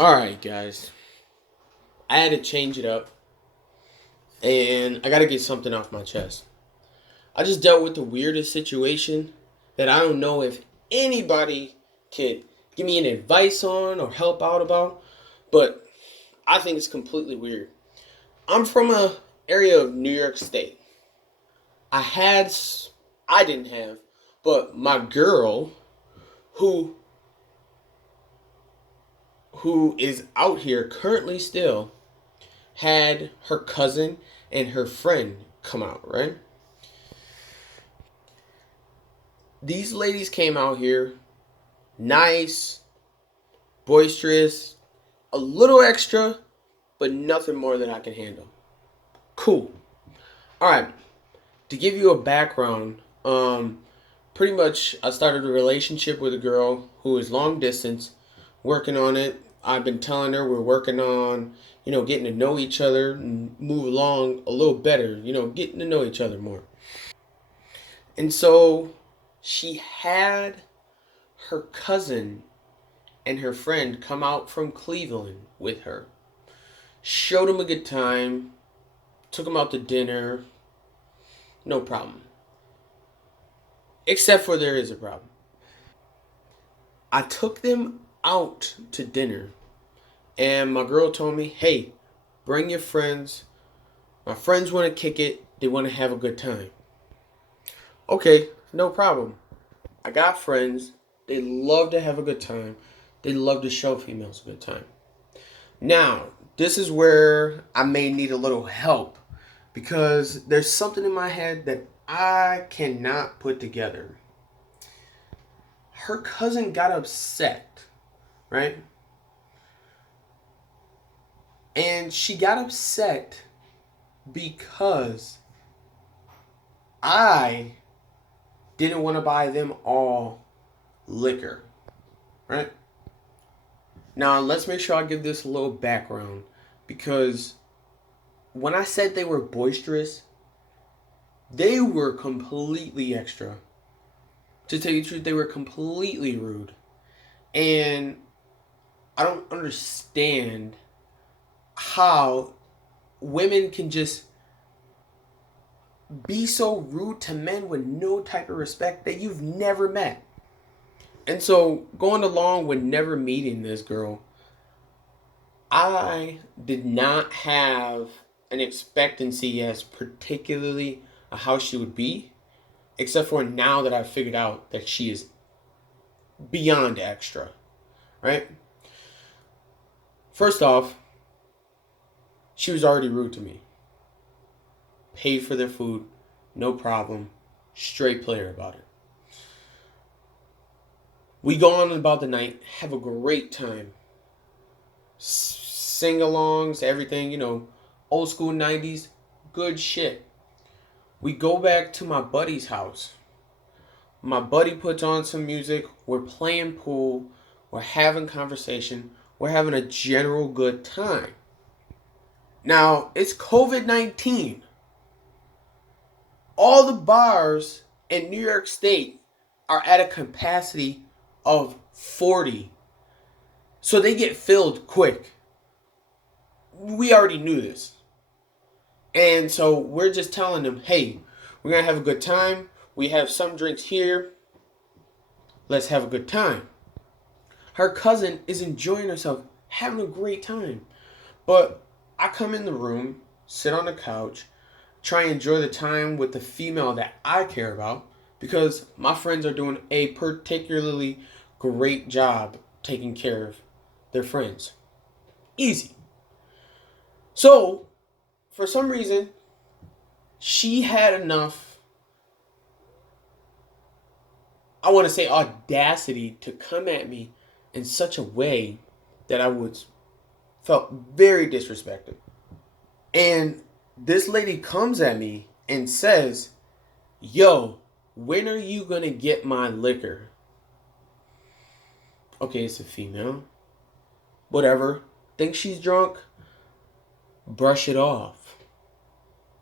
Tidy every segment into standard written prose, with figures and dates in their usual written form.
Alright, guys. I had to change it up, and I gotta get something off my chest. I just dealt with the weirdest situation that I don't know if anybody could give me any advice on or help out about, but I think it's completely weird. I'm from a area of New York State. I had, I didn't have, but my girl, who who is out here currently still, had her cousin and her friend come out, right? These ladies came out here nice, boisterous, a little extra, but nothing more than I can handle. Cool. All right. To give you a background, pretty much I started a relationship with a girl who is long distance, working on it. I've been telling her we're working on, getting to know each other and move along a little better, getting to know each other more. And so she had her cousin and her friend come out from Cleveland with her. Showed him a good time, took him out to dinner, no problem. Except for there is a problem. I took them out to dinner, and my girl told me, hey, bring your friends. My friends want to kick it, they want to have a good time. Okay, no problem. I got friends, they love to have a good time, they love to show females a good time. Now, this is where I may need a little help because there's something in my head that I cannot put together. Her cousin got upset, right? And she got upset because I didn't want to buy them all liquor, right? Now, let's make sure I give this a little background because when I said they were boisterous, they were completely extra. To tell you the truth, they were completely rude. And I don't understand how women can just be so rude to men with no type of respect that you've never met. And so, going along with never meeting this girl, I did not have an expectancy as particularly how she would be, except for now that I've figured out that she is beyond extra, right? First off, she was already rude to me. Paid for their food, no problem, straight player about it. We go on about the night, have a great time. Sing alongs, everything, old school 90s, good shit. We go back to my buddy's house. My buddy puts on some music, we're playing pool, we're having conversation, we're having a general good time. Now, it's COVID-19. All the bars in New York State are at a capacity of 40. So they get filled quick. We already knew this. And so we're just telling them, hey, we're going to have a good time. We have some drinks here. Let's have a good time. Her cousin is enjoying herself, having a great time. But I come in the room, sit on the couch, try and enjoy the time with the female that I care about because my friends are doing a particularly great job taking care of their friends. Easy. So, for some reason, she had enough, I want to say, audacity to come at me in such a way that I was felt very disrespected. And this lady comes at me and says, yo, when are you going to get my liquor? Okay, it's a female. Whatever. Think she's drunk? Brush it off.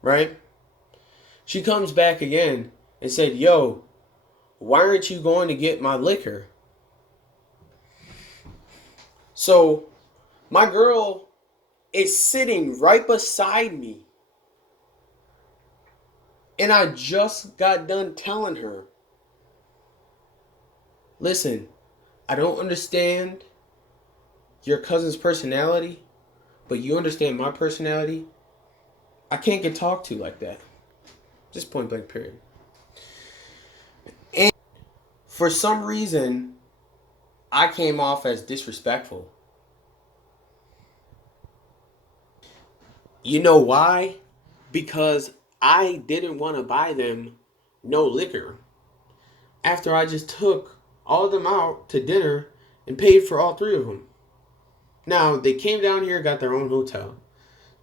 Right? She comes back again and said, yo, why aren't you going to get my liquor? So My girl is sitting right beside me. And I just got done telling her, listen, I don't understand your cousin's personality, but you understand my personality. I can't get talked to like that. Just point blank, period. And for some reason, I came off as disrespectful. You know why? Because I didn't want to buy them no liquor after I just took all of them out to dinner and paid for all three of them. Now, they came down here, got their own hotel.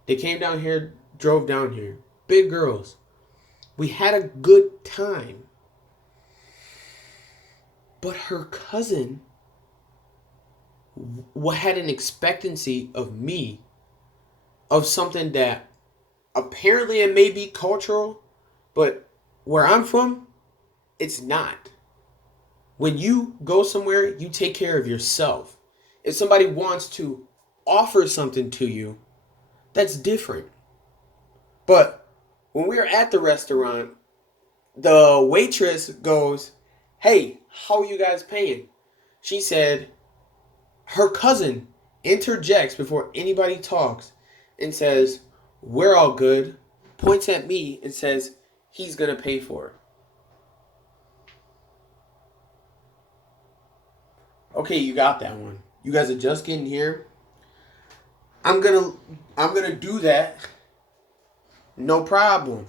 They came down here, drove down here. Big girls. We had a good time. But her cousin had an expectancy of me, of something that apparently it may be cultural, but where I'm from, it's not. When you go somewhere, you take care of yourself. If somebody wants to offer something to you, that's different. But when we were at the restaurant, the waitress goes, hey, how are you guys paying? She said, her cousin interjects before anybody talks and says, we're all good, points at me and says, he's going to pay for it. Okay, you got that one. You guys are just getting here. I'm gonna do that. No problem.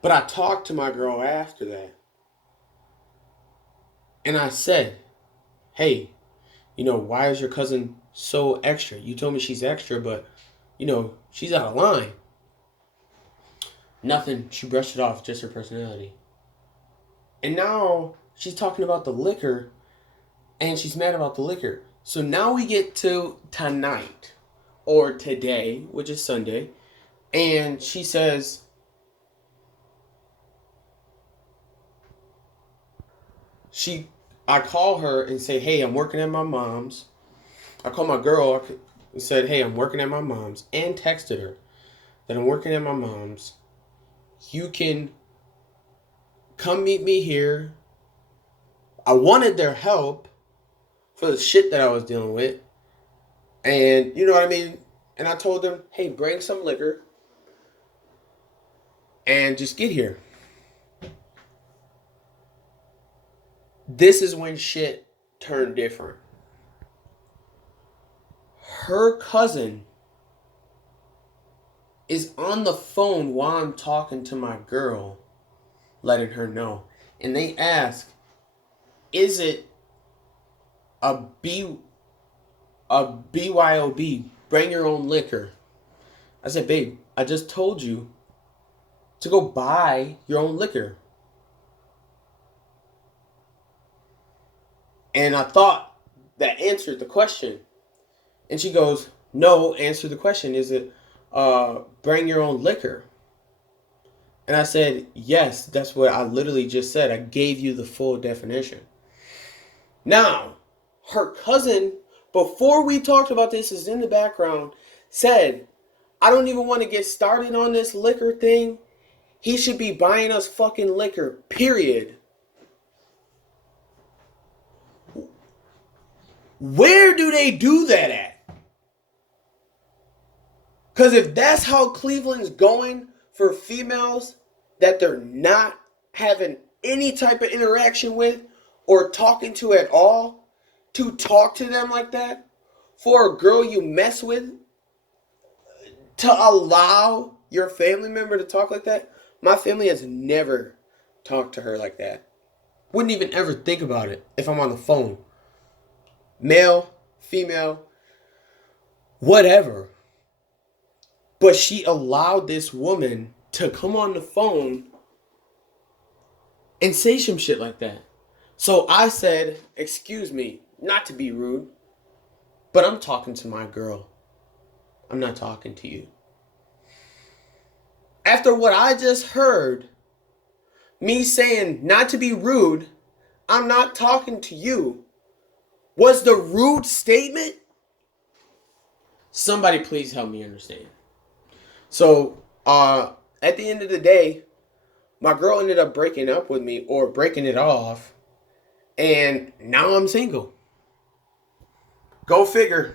But I talked to my girl after that. And I said, hey, why is your cousin so extra? You told me she's extra, but, she's out of line. Nothing. She brushed it off, just her personality. And now she's talking about the liquor, and she's mad about the liquor. So now we get to tonight, or today, which is Sunday, and she says, I call her and say, hey, I'm working at my mom's. I call my girl and said, hey, I'm working at my mom's, and texted her that I'm working at my mom's. You can come meet me here. I wanted their help for the shit that I was dealing with. And you know what I mean? And I told them, hey, bring some liquor and just get here. This is when shit turned different. Her cousin is on the phone while I'm talking to my girl, letting her know. And they ask, is it a BYOB, bring your own liquor? I said, babe, I just told you to go buy your own liquor. And I thought that answered the question. And she goes, no, answer the question. Is it bring your own liquor? And I said, yes, that's what I literally just said. I gave you the full definition. Now, her cousin, before we talked about this, is in the background, said, I don't even want to get started on this liquor thing. He should be buying us fucking liquor, period. Where do they do that at? Because if that's how Cleveland's going for females that they're not having any type of interaction with or talking to at all, to talk to them like that, for a girl you mess with, to allow your family member to talk like that, my family has never talked to her like that. Wouldn't even ever think about it if I'm on the phone. Male, female, whatever. But she allowed this woman to come on the phone and say some shit like that. So I said, excuse me, not to be rude, but I'm talking to my girl. I'm not talking to you. After what I just heard, me saying not to be rude, I'm not talking to you, was the rude statement? Somebody please help me understand. So, at the end of the day, my girl ended up breaking up with me or breaking it off, and now I'm single. Go figure.